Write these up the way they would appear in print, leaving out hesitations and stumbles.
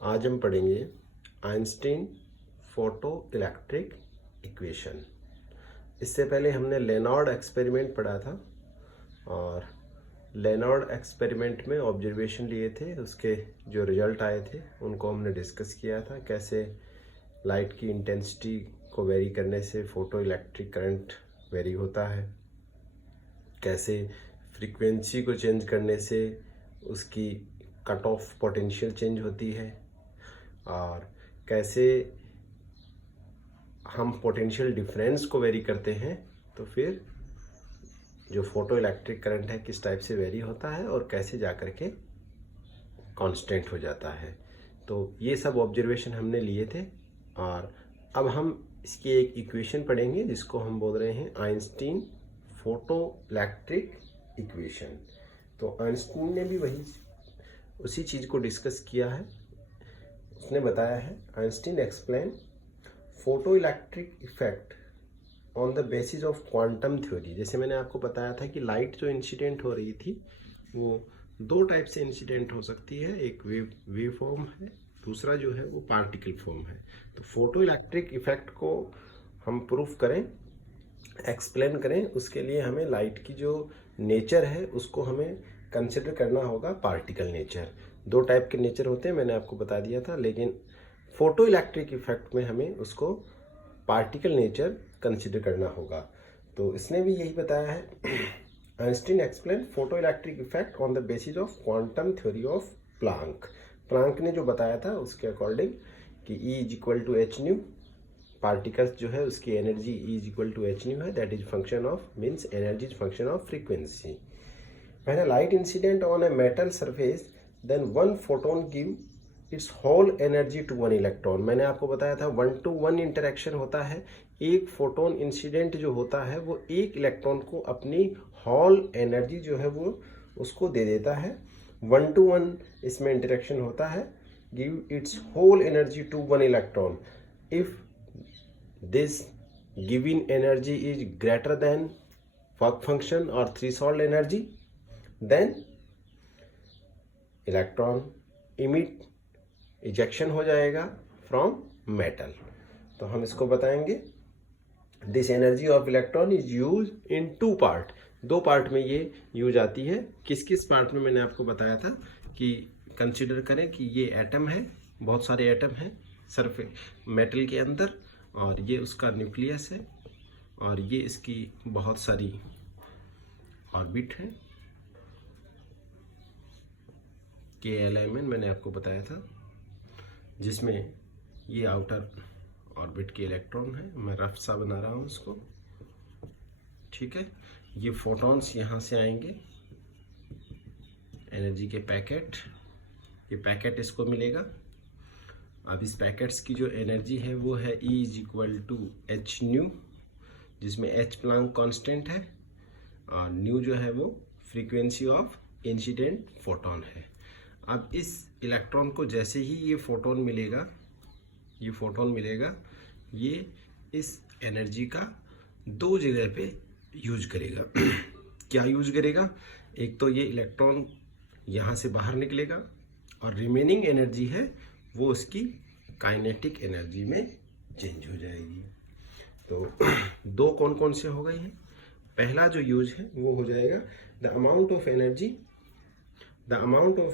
आज हम पढ़ेंगे आइंस्टीन फोटो इलेक्ट्रिक इक्वेशन। इससे पहले हमने लेनार्ड एक्सपेरिमेंट पढ़ा था और लेनार्ड एक्सपेरिमेंट में ऑब्जर्वेशन लिए थे, उसके जो रिजल्ट आए थे उनको हमने डिस्कस किया था। कैसे लाइट की इंटेंसिटी को वेरी करने से फोटो इलेक्ट्रिक करंट वेरी होता है, कैसे फ्रीक्वेंसी को चेंज करने से उसकी कट ऑफ पोटेंशियल चेंज होती है, और कैसे हम पोटेंशियल डिफरेंस को वेरी करते हैं तो फिर जो फोटो इलेक्ट्रिक करंट है किस टाइप से वेरी होता है और कैसे जा कर के कांस्टेंट हो जाता है। तो ये सब ऑब्जर्वेशन हमने लिए थे और अब हम इसकी एक इक्वेशन पढ़ेंगे जिसको हम बोल रहे हैं आइंस्टीन फोटो इलेक्ट्रिक इक्वेशन। तो आइंस्टीन ने भी उसी चीज़ को डिस्कस किया है। उसने बताया है, Einstein explain photo electric effect on the basis of quantum theory. जैसे मैंने आपको बताया था कि लाइट जो इंसिडेंट हो रही थी वो दो टाइप से इंसिडेंट हो सकती है, एक वेव फॉर्म है, दूसरा जो है वो पार्टिकल फॉर्म है। तो फोटो इलेक्ट्रिक इफेक्ट को हम प्रूफ करें, एक्सप्लेन करें, उसके लिए हमें लाइट की जो नेचर है उसको हमें कंसिडर करना होगा पार्टिकल नेचर। दो टाइप के नेचर होते हैं, मैंने आपको बता दिया था, लेकिन फोटो इलेक्ट्रिक इफेक्ट में हमें उसको पार्टिकल नेचर कंसिडर करना होगा। तो इसने भी यही बताया है, Einstein explain photo electric effect on the basis of quantum theory of Planck. Planck ने जो बताया था उसके अकॉर्डिंग कि E is equal to H nu, particles जो है उसकी energy E is equal to H nu है, that is function of means energy is function of frequency. When a light incident on a metal surface, then one photon give its whole energy to one electron। मैंने आपको बताया था 1-to-1 interaction होता है। एक photon incident जो होता है वो एक इलेक्ट्रॉन को अपनी होल एनर्जी जो है वो उसको दे देता है। 1-to-1 इसमें इंटरेक्शन होता है, give its whole energy to one electron. If this given energy is greater than work function और threshold energy, then electron emit ejection हो जाएगा फ्रॉम मेटल। तो हम इसको बताएंगे, this energy of electron is use in two part. दो part में ये यूज आती है। किस किस पार्ट में मैंने आपको बताया था कि कंसिडर करें कि ये एटम है, बहुत सारे एटम हैं सरफेस मेटल के अंदर, और ये उसका न्यूक्लियस है और ये इसकी बहुत सारी ऑर्बिट है, KLMN मैंने आपको बताया था, जिसमें ये आउटर ऑर्बिट के इलेक्ट्रॉन है। मैं रफ सा बना रहा हूँ इसको, ठीक है। ये फोटॉन्स यहाँ से आएंगे, एनर्जी के पैकेट, ये पैकेट इसको मिलेगा। अब इस पैकेट्स की जो एनर्जी है वो है E is equal to H nu, जिसमें H प्लांक कांस्टेंट है और न्यू जो है वो फ्रीक्वेंसी ऑफ इंसिडेंट फोटोन है। अब इस इलेक्ट्रॉन को जैसे ही ये फोटोन मिलेगा, ये इस एनर्जी का दो जगह पे यूज करेगा। क्या यूज करेगा? एक तो ये इलेक्ट्रॉन यहाँ से बाहर निकलेगा और रिमेनिंग एनर्जी है वो उसकी काइनेटिक एनर्जी में चेंज हो जाएगी। तो दो कौन कौन से हो गए हैं? पहला जो यूज है वो हो जाएगा the amount of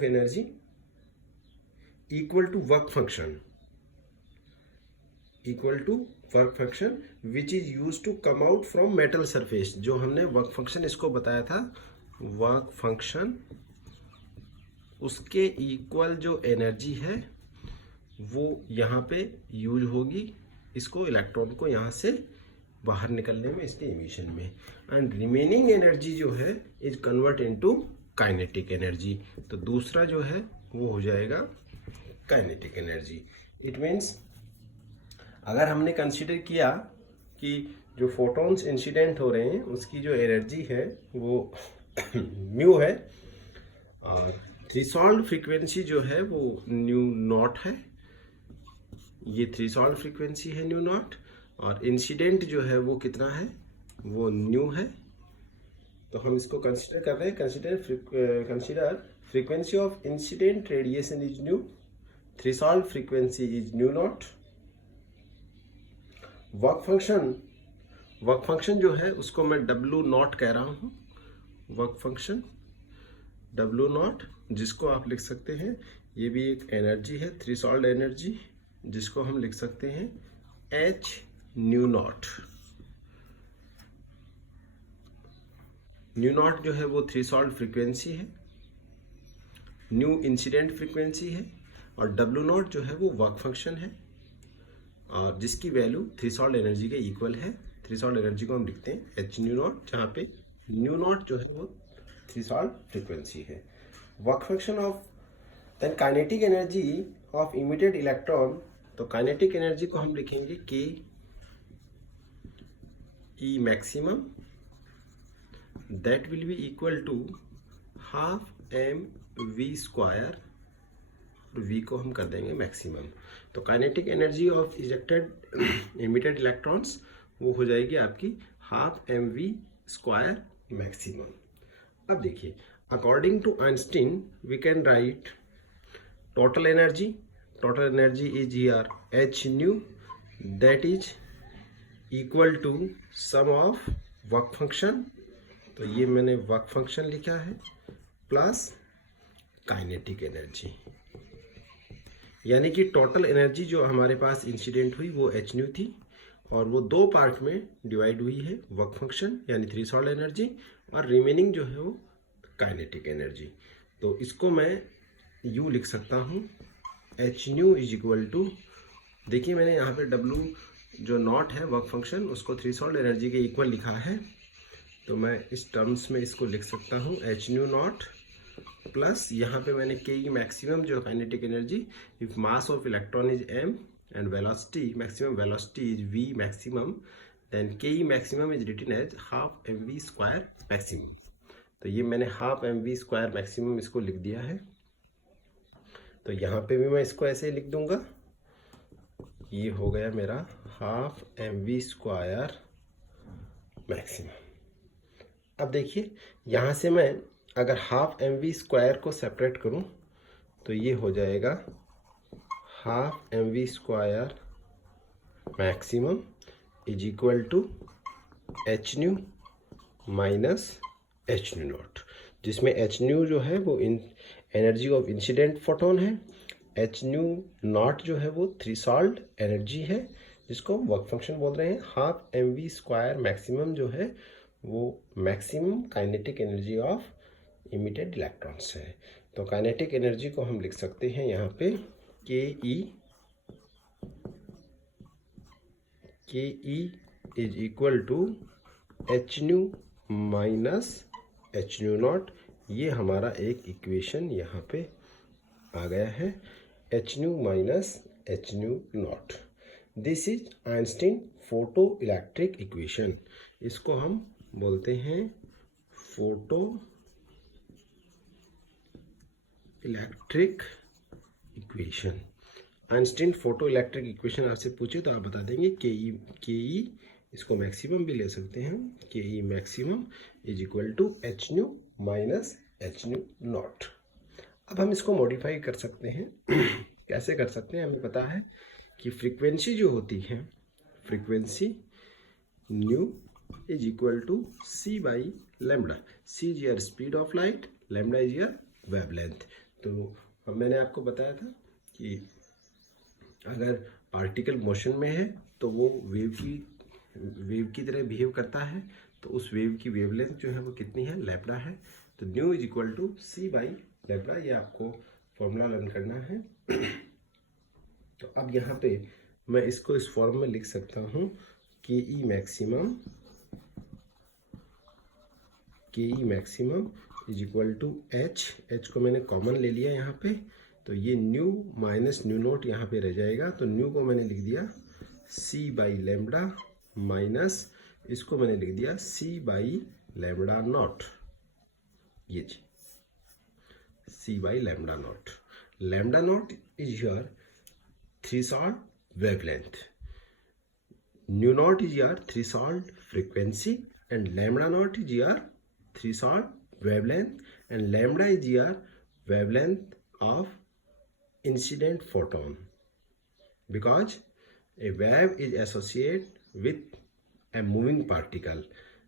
energy equal to work function which is used to come out from metal surface। जो हमने वर्क फंक्शन इसको बताया था, वर्क फंक्शन उसके इक्वल जो एनर्जी है वो यहाँ पे यूज होगी, इसको इलेक्ट्रॉन को यहाँ से बाहर निकलने में, इसके इमिशन में। एंड रिमेनिंग एनर्जी जो है is convert into kinetic energy. तो दूसरा जो है वो हो जाएगा काइनेटिक एनर्जी। इट मीन्स अगर हमने कंसीडर किया कि जो फोटॉन्स इंसिडेंट हो रहे हैं उसकी जो एनर्जी है वो म्यू है और थ्रेशोल्ड फ्रीक्वेंसी जो है वो न्यू नॉट है, ये थ्रेशोल्ड फ्रीक्वेंसी है न्यू नॉट, और इंसिडेंट जो है वो कितना है, वो न्यू है। तो हम इसको कंसिडर कर रहे हैं, consider frequency of incident radiation is new, threshold frequency is new not. Work function जो है उसको मैं डब्ल्यू नॉट कह रहा हूँ। वर्क फंक्शन डब्ल्यू नॉट, जिसको आप लिख सकते हैं, ये भी एक एनर्जी है, थ्रेशोल्ड एनर्जी, जिसको हम लिख सकते हैं H nu not. New nought जो है वो थ्रेशोल्ड फ्रीक्वेंसी है, न्यू इंसिडेंट फ्रीक्वेंसी है, और डब्ल्यू नॉट जो है वो वर्क फंक्शन है, और जिसकी वैल्यू थ्रेशोल्ड एनर्जी के इक्वल है। थ्रेशोल्ड एनर्जी को हम लिखते हैं एच न्यू नॉट, जहाँ पे न्यू नॉट जो है वो थ्रेशोल्ड फ्रीक्वेंसी है। Work function of then kinetic energy of emitted electron, तो काइनेटिक एनर्जी को हम लिखेंगे K E maximum, that will be equal to half M we square, और v को हम कर देंगे मैक्सिमम। तो kinetic energy of ejected emitted electrons वो हो जाएगी आपकी half M we square maximum. अब देखिए, according to Einstein we can write total energy is here H new, that is equal to sum of work function, तो ये मैंने work function लिखा है, प्लस काइनेटिक एनर्जी, यानी कि टोटल एनर्जी जो हमारे पास इंसिडेंट हुई वो एच न्यू थी, और वो दो पार्ट में डिवाइड हुई है, वर्क फंक्शन यानी थ्रेशोल्ड एनर्जी, और रिमेनिंग जो है वो काइनेटिक एनर्जी। तो इसको मैं यू लिख सकता हूँ, H nu is equal to, देखिए मैंने यहाँ पे डब्ल्यू जो नॉट है वर्क फंक्शन उसको थ्रेशोल्ड एनर्जी के इक्वल लिखा है, तो मैं इस टर्म्स में इसको लिख सकता हूँ एच न्यू नॉट प्लस यहाँ पे मैंने के ई मैक्सिमम जो kinetic energy, if mass of electron is m and velocity maximum velocity is v maximum, then K E maximum is written as half M we square maximum. तो ये मैंने half M we square maximum इसको लिख दिया है, तो यहाँ पे भी मैं इसको ऐसे ही लिख दूंगा, ये हो गया मेरा half M we square maximum. अब देखिए यहाँ से मैं अगर हाफ एम वी स्क्वायर को सेपरेट करूं तो ये हो जाएगा half M we square maximum is equal to H nu minus H nu nought, जिसमें एच न्यू जो है वो एनर्जी ऑफ इंसिडेंट फोटोन है, एच न्यू नॉट जो है वो थ्रेशोल्ड एनर्जी है, जिसको हम वर्क फंक्शन बोल रहे हैं। Half M we square maximum जो है वो maximum kinetic energy of emitted electrons है। तो काइनेटिक एनर्जी को हम लिख सकते हैं यहाँ पे K E is equal to H nu minus H nu nought, ये हमारा एक इक्वेशन यहाँ पे आ गया है, H nu minus H nu nought. This is Einstein photoelectric equation, इसको हम बोलते हैं photoelectric equation. Einstein photoelectric equation आपसे पूछे तो आप बता देंगे के ई, इसको मैक्सिमम भी ले सकते हैं, K E maximum is equal to H nu minus H nu nought. अब हम इसको मॉडिफाई कर सकते हैं कैसे कर सकते हैं, हमें पता है कि फ्रीक्वेंसी जो होती है, frequency nu is equal to C by lambda, C is your speed of light, lambda is your wavelength. तो अब मैंने आपको बताया था कि अगर पार्टिकल मोशन में है तो वो वेव की तरह बिहेव करता है, तो उस वेव की वेवलेंथ जो है वो कितनी है, लैम्डा है। तो nu is equal to C by lambda, ये आपको फॉर्मूला लर्न करना है। तो अब यहाँ पे मैं इसको इस फॉर्म में लिख सकता हूँ K E maximum is equal to H को मैंने कॉमन ले लिया यहाँ पे, तो ये न्यू माइनस न्यू नोट यहाँ पे रह जाएगा, तो न्यू को मैंने लिख दिया सी बाई लेमडा माइनस इसको मैंने लिख दिया सी बाई लेमडा नॉट, ये g c by lambda naught. Lambda not is your threshold wavelength, nu naught is your threshold frequency, and lambda not is your threshold wavelength, and lambda is your wavelength of incident photon, because a wave is associated with a moving particle,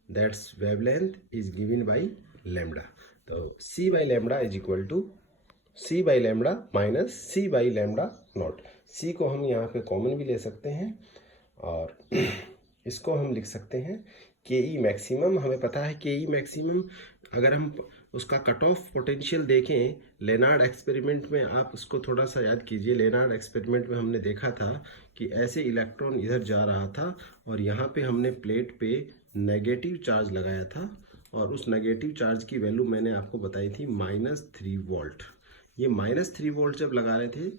that's wavelength is given by lambda. तो c by lambda is equal to c by lambda minus c by lambda not. c को हम यहाँ पे common भी ले सकते हैं और इसको हम लिख सकते हैं के ई मैक्सिमम. हमें पता है के ई मैक्सिमम, अगर हम उसका कट ऑफ पोटेंशियल देखें लेनार्ड एक्सपेरिमेंट में, आप उसको थोड़ा सा याद कीजिए. लेनार्ड एक्सपेरिमेंट में हमने देखा था कि ऐसे इलेक्ट्रॉन इधर जा रहा था और यहाँ पे हमने प्लेट पे नेगेटिव चार्ज लगाया था और उस नेगेटिव चार्ज की वैल्यू मैंने आपको बताई थी -3 वोल्ट. ये -3 वोल्ट जब लगा रहे थे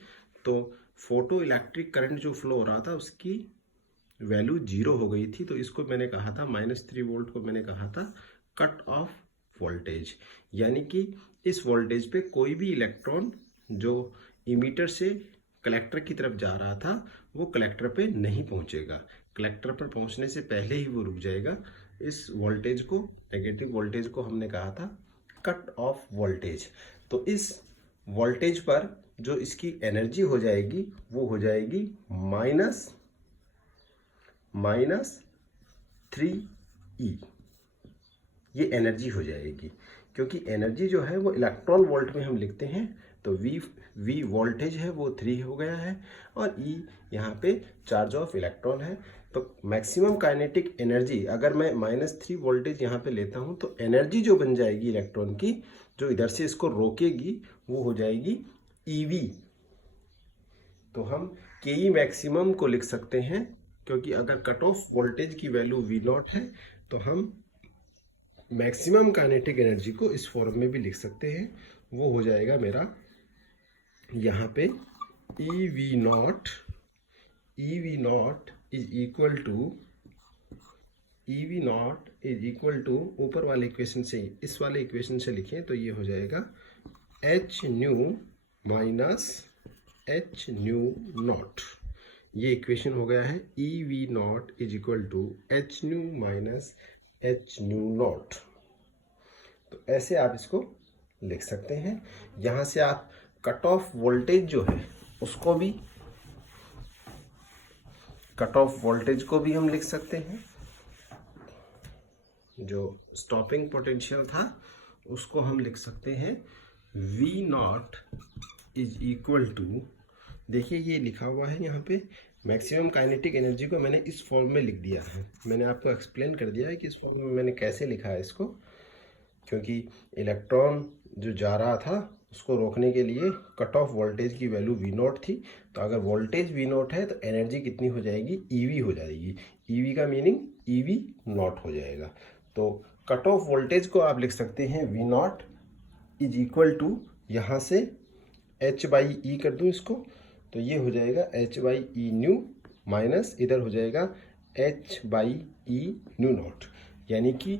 तो फोटो इलेक्ट्रिक करंट जो फ्लो हो रहा था उसकी वैल्यू 0 हो गई थी. तो इसको मैंने कहा था -3 वोल्ट को मैंने कहा था कट ऑफ वोल्टेज, यानी कि इस वोल्टेज पे कोई भी इलेक्ट्रॉन जो इमीटर से कलेक्टर की तरफ जा रहा था वो कलेक्टर पे नहीं पहुंचेगा. कलेक्टर पर पहुंचने से पहले ही वो रुक जाएगा. इस वोल्टेज को, नेगेटिव वोल्टेज को हमने कहा था कट ऑफ वोल्टेज. तो इस वोल्टेज पर जो इसकी एनर्जी हो जाएगी वो हो जाएगी -3E. ये एनर्जी हो जाएगी, क्योंकि एनर्जी जो है वो इलेक्ट्रॉन वोल्ट में हम लिखते हैं. तो वी वोल्टेज है वो 3 हो गया है और E यहाँ पे चार्ज ऑफ इलेक्ट्रॉन है. तो मैक्सिमम काइनेटिक एनर्जी, अगर मैं -3 वोल्टेज यहाँ पे लेता हूँ तो एनर्जी जो बन जाएगी इलेक्ट्रॉन की, जो इधर से इसको रोकेगी, वो हो जाएगी EV. तो हम के ई मैक्सिमम को लिख सकते हैं, क्योंकि अगर कट ऑफ वोल्टेज की वैल्यू V0 है तो हम मैक्सिमम काइनेटिक एनर्जी को इस फॉर्म में भी लिख सकते हैं. वो हो जाएगा मेरा यहाँ पे EV0 इज इक्वल टू ऊपर वाले इक्वेशन से, इस वाले इक्वेशन से लिखें तो ये हो जाएगा h nu minus h nu nought. ये इक्वेशन हो गया है EV0 is equal to h nu minus h nu nought. तो ऐसे आप इसको लिख सकते हैं. यहाँ से आप कट ऑफ वोल्टेज जो है उसको भी, कट ऑफ वोल्टेज को भी हम लिख सकते हैं. जो स्टॉपिंग पोटेंशियल था उसको हम लिख सकते हैं V0 इज इक्वल टू, देखिए ये लिखा हुआ है यहाँ पे मैक्सिमम काइनेटिक एनर्जी को मैंने इस फॉर्म में लिख दिया है. मैंने आपको एक्सप्लेन कर दिया है कि इस फॉर्म में मैंने कैसे लिखा है इसको, क्योंकि इलेक्ट्रॉन जो जा रहा था उसको रोकने के लिए कट ऑफ वोल्टेज की वैल्यू V0 थी. तो अगर वोल्टेज V0 है तो एनर्जी कितनी हो जाएगी, EV हो जाएगी. EV का मीनिंग EV0 हो जाएगा. तो कट ऑफ वोल्टेज को आप लिख सकते हैं V0 इज इक्वल टू, यहाँ से h/e कर दूँ इसको, तो ये हो जाएगा h/e न्यू माइनस इधर हो जाएगा h/e न्यू नॉट, यानी कि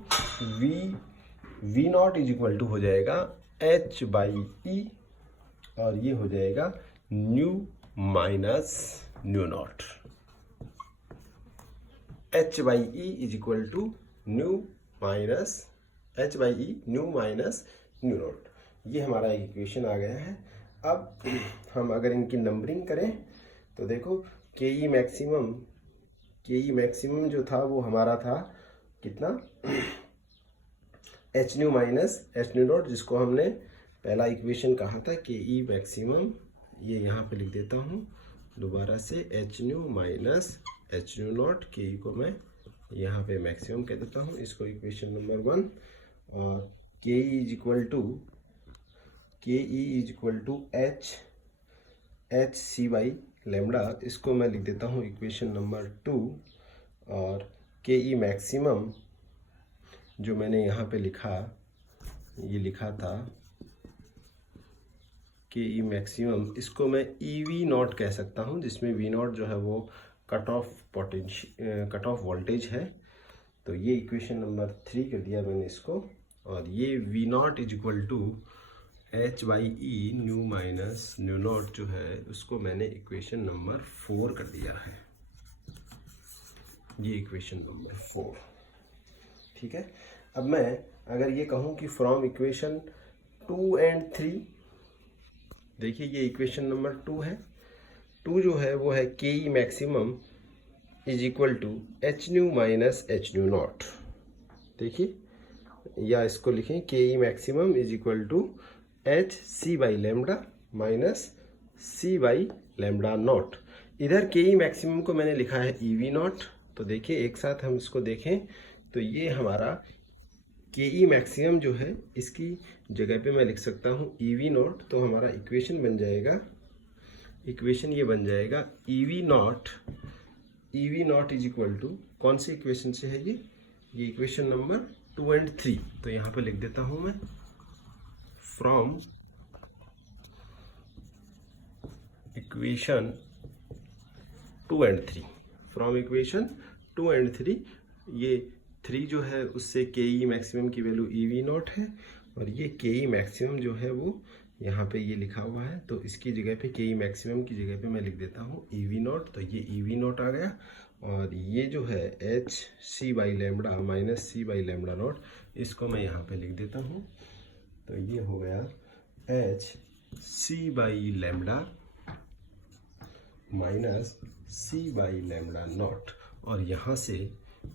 V0 इज इक्वल टू हो जाएगा h/e और ये हो जाएगा nu minus nu nought. h/e is equal to nu minus h/e nu minus nu nought. ये हमारा एक इक्वेशन आ गया है. अब हम अगर इनकी नंबरिंग करें तो देखो के ई मैक्सिमम जो था वो हमारा था कितना, h nu minus h nu not, जिसको हमने पहला इक्वेशन कहा था के ई मैक्सिमम. ये यहाँ पे लिख देता हूँ दोबारा से, h nu minus h nu not. के ई को मैं यहाँ पे मैक्सिमम कह देता हूँ, इसको इक्वेशन नंबर 1. और K E is equal to h c/ lambda, इसको मैं लिख देता हूँ इक्वेशन नंबर 2. और के ई मैक्सिमम जो मैंने यहाँ पे लिखा, ये लिखा था के ई मैक्सिमम, इसको मैं EV0 कह सकता हूँ, जिसमें V0 जो है वो कट ऑफ वोल्टेज है. तो ये इक्वेशन नंबर 3 कर दिया मैंने इसको. और ये V0 is equal to h/e nu minus nu nought जो है उसको मैंने इक्वेशन नंबर 4 कर दिया है. ये इक्वेशन नंबर 4, ठीक है. अब मैं अगर ये कहूँ कि फ्रॉम इक्वेशन 2 and 3 देखिए ये इक्वेशन नंबर 2 है। 2 जो है वो है K E maximum is equal to H nu minus H nu nought. देखिए, या इसको लिखें K E maximum is equal to H C by lambda minus C by lambda nought. इधर के ई मैक्सिमम को मैंने लिखा है ई वी नॉट। तो देखिए एक साथ हम इसको देखें तो ये हमारा के ई मैक्सिमम जो है इसकी जगह पे मैं लिख सकता हूँ ई वी नॉट। तो हमारा इक्वेशन बन जाएगा, इक्वेशन ये बन जाएगा E V not is equal to, कौन से इक्वेशन से है ये इक्वेशन नंबर 2 and 3। तो यहाँ पे लिख देता हूँ मैं from equation 2 and 3, from equation 2 and 3। ये 3 जो है उससे के ई मैक्सिमम की वैल्यू ई वी नॉट है, और ये के ई मैक्सिमम जो है वो यहाँ पे ये लिखा हुआ है। तो इसकी जगह पे के ई मैक्सिमम की जगह पे मैं लिख देता हूँ ई वी नॉट। तो ये ई वी नॉट आ गया, और ये जो है H C by lambda minus C by lambda nought, इसको मैं यहाँ पे लिख देता हूँ। तो ये हो गया H C by lambda minus C by lambda nought, और यहाँ से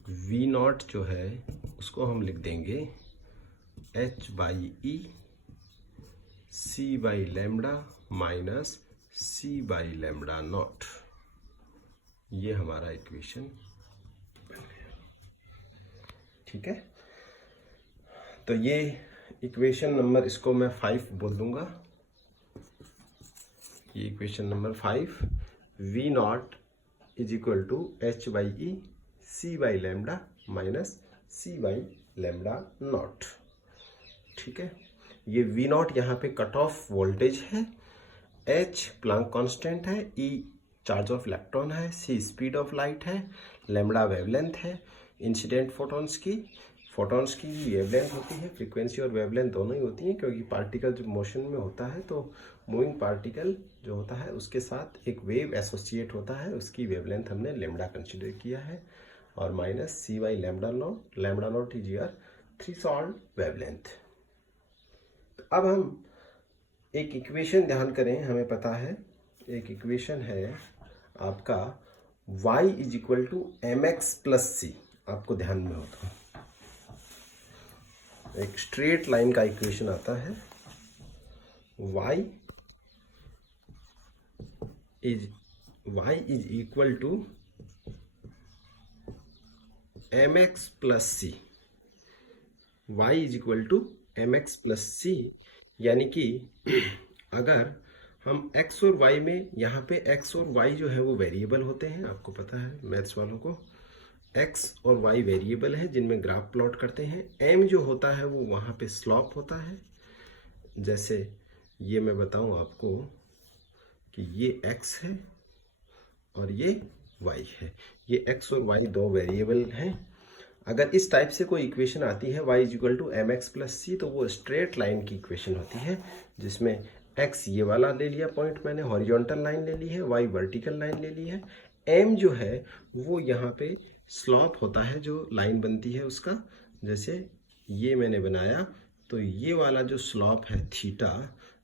वी नॉट जो है उसको हम लिख देंगे H by E C by lambda minus C by lambda not. ये हमारा इक्वेशन बन गया। ठीक है, तो ये इक्वेशन नंबर, इसको मैं 5 बोल दूंगा। ये equation number 5, V not is equal to H by E C by lambda minus C by lambda nought. ठीक है, ये वी नॉट यहाँ पे कट ऑफ वोल्टेज है, एच प्लांक कांस्टेंट है, ई चार्ज ऑफ इलेक्ट्रॉन है, सी स्पीड ऑफ लाइट है, lambda wavelength है। इंसिडेंट फोटॉन्स की भी वेवलेंथ होती है, फ्रीक्वेंसी और वेवलेंथ दोनों ही होती हैं, क्योंकि पार्टिकल जब मोशन में होता है तो मूविंग पार्टिकल जो होता है उसके साथ एक वेव एसोसिएट होता है, उसकी वेवलेंथ हमने लेमडा कंसिडर किया है, और minus C by lambda not is your threshold wavelength. अब हम एक इक्वेशन ध्यान करें, हमें पता है एक इक्वेशन है आपका y is equal to m x plus c. आपको ध्यान में होगा एक स्ट्रेट लाइन का इक्वेशन आता है, y is equal to m x plus c. y is equal to m x plus c, यानी कि अगर हम x और y में, यहाँ पे x और y जो है वो वेरिएबल होते हैं, आपको पता है मैथ्स वालों को, x और y वेरिएबल है जिनमें ग्राफ प्लॉट करते हैं। m जो होता है वो वहाँ पे स्लॉप होता है। जैसे ये मैं बताऊँ आपको कि ये x है और ये y है, ये x और y दो वेरिएबल हैं। अगर इस टाइप से कोई इक्वेशन आती है y is equal to m x plus c, तो वो स्ट्रेट लाइन की इक्वेशन होती है, जिसमें x ये वाला ले लिया पॉइंट मैंने, हॉरिजॉन्टल लाइन ले ली है, y वर्टिकल लाइन ले ली है, m जो है वो यहाँ पे स्लॉप होता है जो लाइन बनती है उसका। जैसे ये मैंने बनाया, तो ये वाला जो स्लॉप है थीटा,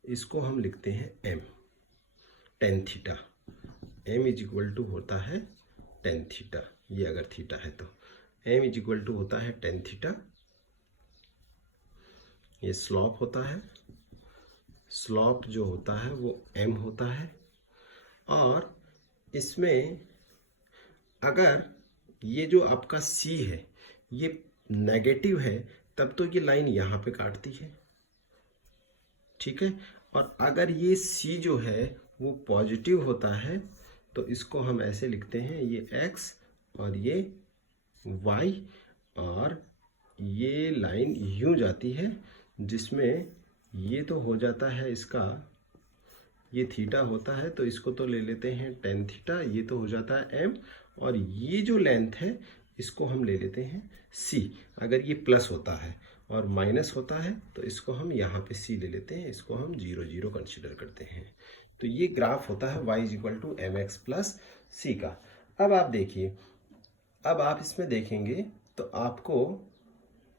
इसको हम लिखते हैं m, tan theta. m is equal to होता है टेन थीटा, ये अगर थीटा है तो m इज इक्वल टू होता है टेन थीटा। ये स्लॉप होता है, स्लॉप जो होता है वो m होता है, और इसमें अगर ये जो आपका c है ये नेगेटिव है, तब तो ये लाइन यहाँ पे काटती है। ठीक है, और अगर ये c जो है वो पॉजिटिव होता है, तो इसको हम ऐसे लिखते हैं, ये x और ये y, और ये लाइन यूं जाती है, जिसमें ये तो हो जाता है इसका, ये थीटा होता है, तो इसको तो ले लेते हैं टेन थीटा, ये तो हो जाता है m, और ये जो लेंथ है इसको हम ले लेते हैं c। अगर ये प्लस होता है और माइनस होता है तो इसको हम यहाँ पे c ले लेते हैं, इसको हम 0 0 कंसिडर करते हैं। तो ये ग्राफ होता है y is equal to m x plus c का। अब आप देखिए, अब आप इसमें देखेंगे तो आपको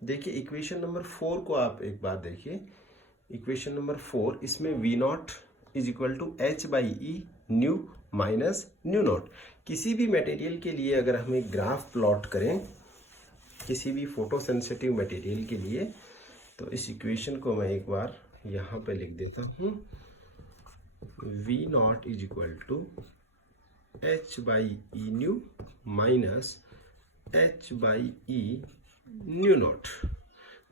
देखिए इक्वेशन नंबर 4 को आप एक बार देखिए, इक्वेशन नंबर 4, इसमें v nought is equal to H by E nu minus nu nought. किसी भी मटेरियल के लिए अगर हम एक ग्राफ प्लॉट करें, किसी भी फोटो सेंसिटिव मटेरियल के लिए, तो इस इक्वेशन को मैं एक बार यहाँ पे लिख देता हूँ। V not is equal to H by E nu minus H by E nu naught.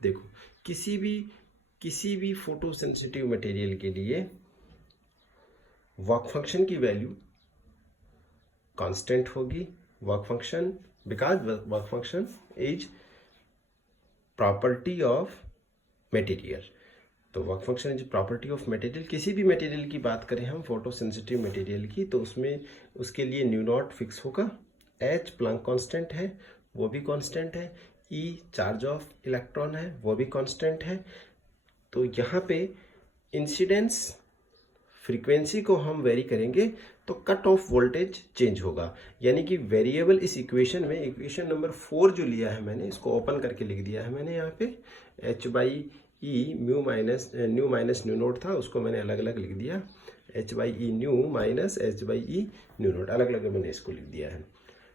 देखो किसी भी फोटो सेंसिटिव मटेरियल के लिए वर्क फंक्शन की वैल्यू कांस्टेंट होगी। Work function because work function is property of material. तो work function is property of material. किसी भी मटेरियल की बात करें हम फोटो सेंसिटिव मटेरियल की, तो उसमें उसके लिए न्यू नॉट फिक्स होगा। एच प्लैंक कांस्टेंट है, वो भी कांस्टेंट है। ई चार्ज ऑफ इलेक्ट्रॉन है, वो भी कांस्टेंट है। तो यहाँ पे इंसिडेंस फ्रीक्वेंसी को हम वेरी करेंगे तो कट ऑफ वोल्टेज चेंज होगा। यानी कि वेरिएबल इस इक्वेशन में, इक्वेशन नंबर 4 जो लिया है मैंने, इसको ओपन करके लिख दिया है मैंने यहाँ पे। H by E nu minus new note था, उसको मैंने अलग अलग लिख दिया। H by E nu minus H by E new note, अलग अलग मैंने इसको लिख दिया है।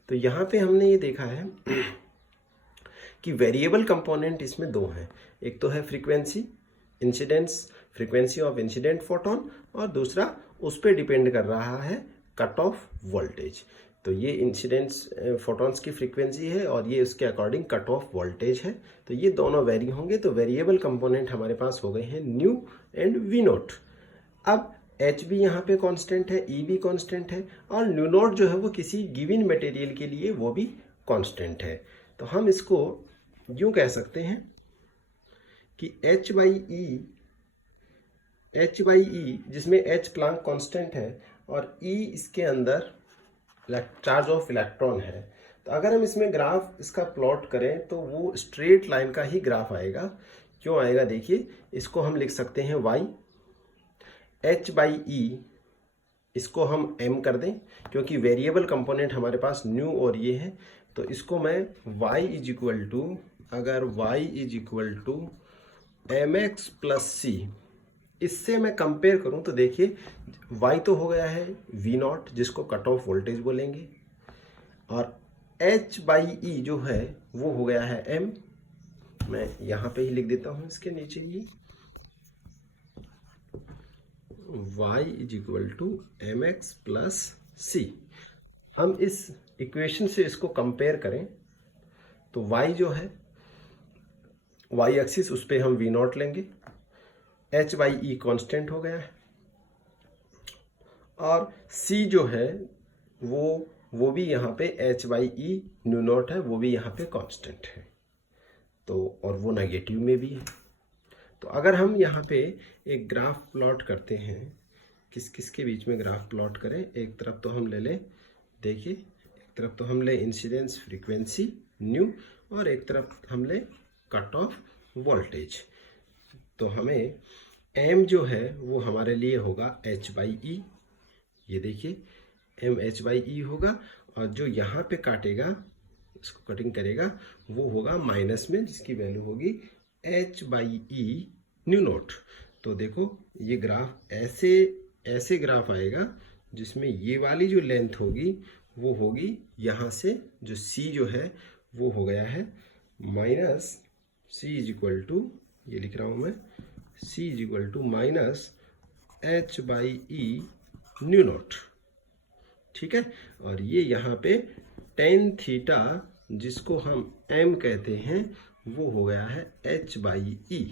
तो यहाँ पे हमने ये देखा है कि वेरिएबल कंपोनेंट इसमें दो हैं। एक तो है frequency, incidence, frequency of incident photon, और दूसरा उस पर डिपेंड कर रहा है कट ऑफ वोल्टेज। तो ये इंसिडेंस फोटॉन्स की फ्रीक्वेंसी है और ये उसके अकॉर्डिंग कट ऑफ वोल्टेज है। तो ये दोनों वेरी होंगे। तो वेरिएबल कंपोनेंट हमारे पास हो गए हैं न्यू एंड वी नोट। अब एच भी यहाँ पे कांस्टेंट है, ई भी कांस्टेंट है, और न्यू नोट जो है वो किसी गिवन मटेरियल के लिए वो भी कांस्टेंट है। तो हम इसको यूँ कह सकते हैं कि एच बाई ई जिसमें एच प्लैंक कांस्टेंट है और ई इसके अंदर चार्ज ऑफ इलेक्ट्रॉन है। तो अगर हम इसमें ग्राफ इसका प्लॉट करें तो वो स्ट्रेट लाइन का ही ग्राफ आएगा। क्यों आएगा देखिए, इसको हम लिख सकते हैं y, एच बाई ई इसको हम m कर दें क्योंकि वेरिएबल कंपोनेंट हमारे पास न्यू और ये है। तो इसको मैं y इज इक्वल टू, अगर y is equal to m x plus c, इससे मैं कंपेयर करूं तो देखिए y तो हो गया है v नॉट जिसको कट ऑफ वोल्टेज बोलेंगे, और h बाई ई जो है वो हो गया है m। मैं यहाँ पे ही लिख देता हूँ इसके नीचे ही, y is equal to m x plus c. हम इस इक्वेशन से इसको कंपेयर करें तो y जो है y एक्सिस उस पर हम v नॉट लेंगे, h बाई ई कॉन्स्टेंट हो गया है, और c जो है वो भी यहाँ पे h by E nu not है, वो भी यहाँ पे कांस्टेंट है। तो और वो नेगेटिव में भी है। तो अगर हम यहाँ पे एक ग्राफ प्लॉट करते हैं, किस किस के बीच में ग्राफ प्लॉट करें, एक तरफ तो हम ले लें, देखिए एक तरफ तो हम ले इंसिडेंस फ्रीक्वेंसी न्यू, और एक तरफ हम ले कट ऑफ वोल्टेज। तो हमें m जो है वो हमारे लिए होगा h बाई ई, ये देखिए m h बाई ई होगा, और जो यहाँ पे काटेगा, इसको कटिंग करेगा, वो होगा माइनस में, जिसकी वैल्यू होगी h by E new note. तो देखो ये ग्राफ ऐसे ग्राफ आएगा जिसमें ये वाली जो लेंथ होगी वो होगी यहाँ से, जो c जो है वो हो गया है minus c is equal to, ये लिख रहा हूँ मैं, c is equal to minus h by E nu nought. ठीक है, और ये यहाँ पे टेन थीटा जिसको हम m कहते हैं वो हो गया है h by e.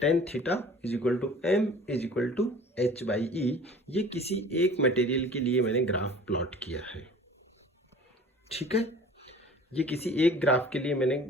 Tan theta is equal to m is equal to h by e. ये किसी एक मटेरियल के लिए मैंने ग्राफ प्लॉट किया है। ठीक है, ये किसी एक ग्राफ के लिए मैंने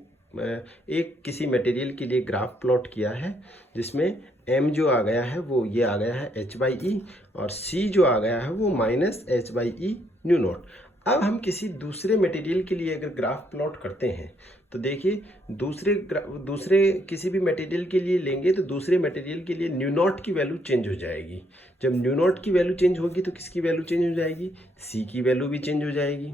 किसी मटेरियल के लिए ग्राफ प्लॉट किया है, जिसमें m जो आ गया है वो ये आ गया है h बाई ई, और c जो आ गया है वो minus h by E nu nought. अब हम किसी दूसरे मटेरियल के लिए अगर ग्राफ प्लॉट करते हैं तो देखिए दूसरे किसी भी मटेरियल के लिए लेंगे तो दूसरे मटेरियल के लिए न्यू नॉट की वैल्यू चेंज हो जाएगी। जब न्यू नॉट की वैल्यू चेंज होगी तो किसकी वैल्यू चेंज हो जाएगी, c की वैल्यू भी चेंज हो जाएगी,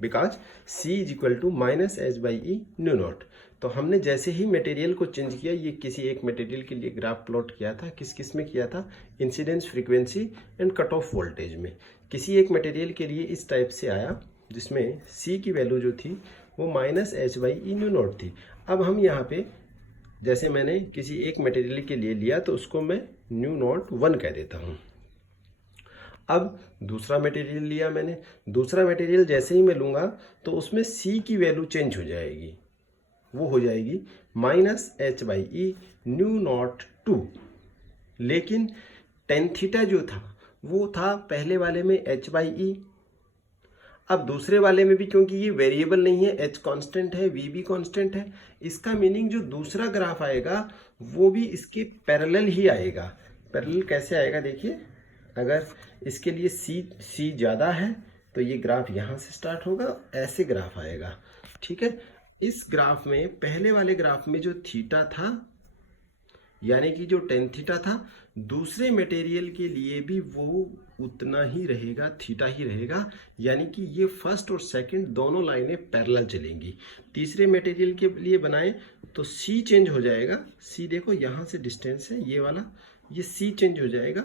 because c is equal to minus H by E nu nought. तो हमने जैसे ही मटेरियल को चेंज किया, ये किसी एक मटेरियल के लिए ग्राफ प्लॉट किया था, किस किस में किया था, incidence frequency and cut off voltage में। किसी एक मटेरियल के लिए इस टाइप से आया जिसमें सी की वैल्यू जो थी वो -h/e न्यू नॉट थी। अब हम यहाँ पे जैसे मैंने किसी एक मटेरियल के लिए लिया तो उसको मैं न्यू नॉट 1 कह देता हूँ। अब दूसरा मटेरियल लिया मैंने, दूसरा मटेरियल जैसे ही मैं लूँगा तो उसमें सी की वैल्यू चेंज हो जाएगी, वो हो जाएगी -h/e न्यू नॉट 2। लेकिन टेन थीटा जो था वो था पहले वाले में h/e। अब दूसरे वाले में भी क्योंकि ये वेरिएबल नहीं है, h कांस्टेंट है, v भी कांस्टेंट है, इसका मीनिंग जो दूसरा ग्राफ आएगा वो भी इसके पैरेलल ही आएगा। पैरेलल कैसे आएगा देखिए, अगर इसके लिए c ज़्यादा है तो ये ग्राफ यहाँ से स्टार्ट होगा, ऐसे ग्राफ आएगा। ठीक है, इस ग्राफ में पहले वाले ग्राफ में जो थीटा था यानी कि जो टेन थीटा था, दूसरे मटेरियल के लिए भी वो उतना ही रहेगा, थीटा ही रहेगा, यानी कि ये फर्स्ट और सेकंड दोनों लाइनें पैरेलल चलेंगी। तीसरे मटेरियल के लिए बनाए तो सी चेंज हो जाएगा, सी देखो यहाँ से डिस्टेंस है ये वाला, ये सी चेंज हो जाएगा।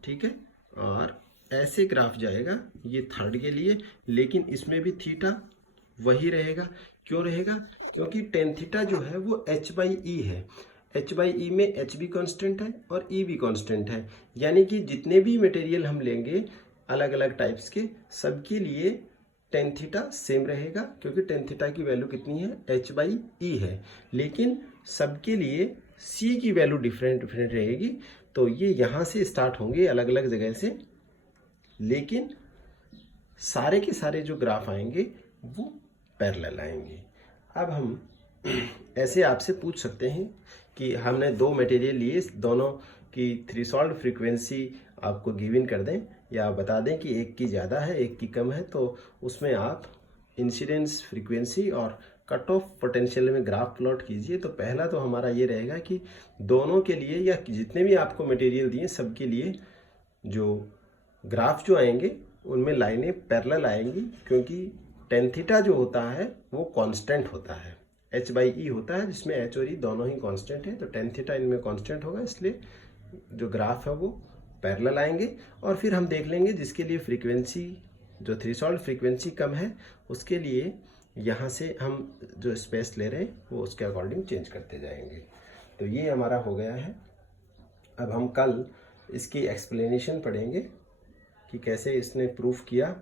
ठीक है, और ऐसे ग्राफ जाएगा ये थर्ड के लिए, लेकिन इसमें भी थीटा वही रहेगा। क्यों रहेगा? क्योंकि टेन थीटा जो है वो h/e है, h/e में h भी कांस्टेंट है और e भी कांस्टेंट है, यानी कि जितने भी मटेरियल हम लेंगे अलग अलग टाइप्स के, सबके लिए टेन थीटा सेम रहेगा, क्योंकि टेन थीटा की वैल्यू कितनी है, h/e है, लेकिन सबके लिए c की वैल्यू डिफरेंट रहेगी। तो ये यहाँ से स्टार्ट होंगे अलग अलग जगह से, लेकिन सारे के सारे जो ग्राफ आएंगे वो पैरेलल आएंगे। अब हम ऐसे आपसे पूछ सकते हैं कि हमने दो मटेरियल लिए, दोनों की थ्रेशोल्ड फ्रीक्वेंसी आपको गिवन कर दें या बता दें कि एक की ज़्यादा है एक की कम है, तो उसमें आप इंसिडेंस फ्रीक्वेंसी और कट ऑफ पोटेंशियल में ग्राफ प्लॉट कीजिए। तो पहला तो हमारा ये रहेगा कि दोनों के लिए या जितने भी आपको मटेरियल दिए सबके लिए जो ग्राफ जो आएंगे उनमें लाइनें पैरेलल आएंगी, क्योंकि टेन थीटा जो होता है वो कांस्टेंट होता है, h/e होता है जिसमें h और e दोनों ही कांस्टेंट है, तो टेन थीटा इनमें कांस्टेंट होगा, इसलिए जो ग्राफ है वो पैरेलल आएंगे। और फिर हम देख लेंगे जिसके लिए फ्रीक्वेंसी जो थ्रेशोल्ड फ्रीक्वेंसी कम है उसके लिए यहाँ से हम जो स्पेस ले रहे हैं वो उसके अकॉर्डिंग चेंज करते जाएंगे। तो ये हमारा हो गया है। अब हम कल इसकी एक्सप्लेनेशन पढ़ेंगे कि कैसे इसने प्रूफ किया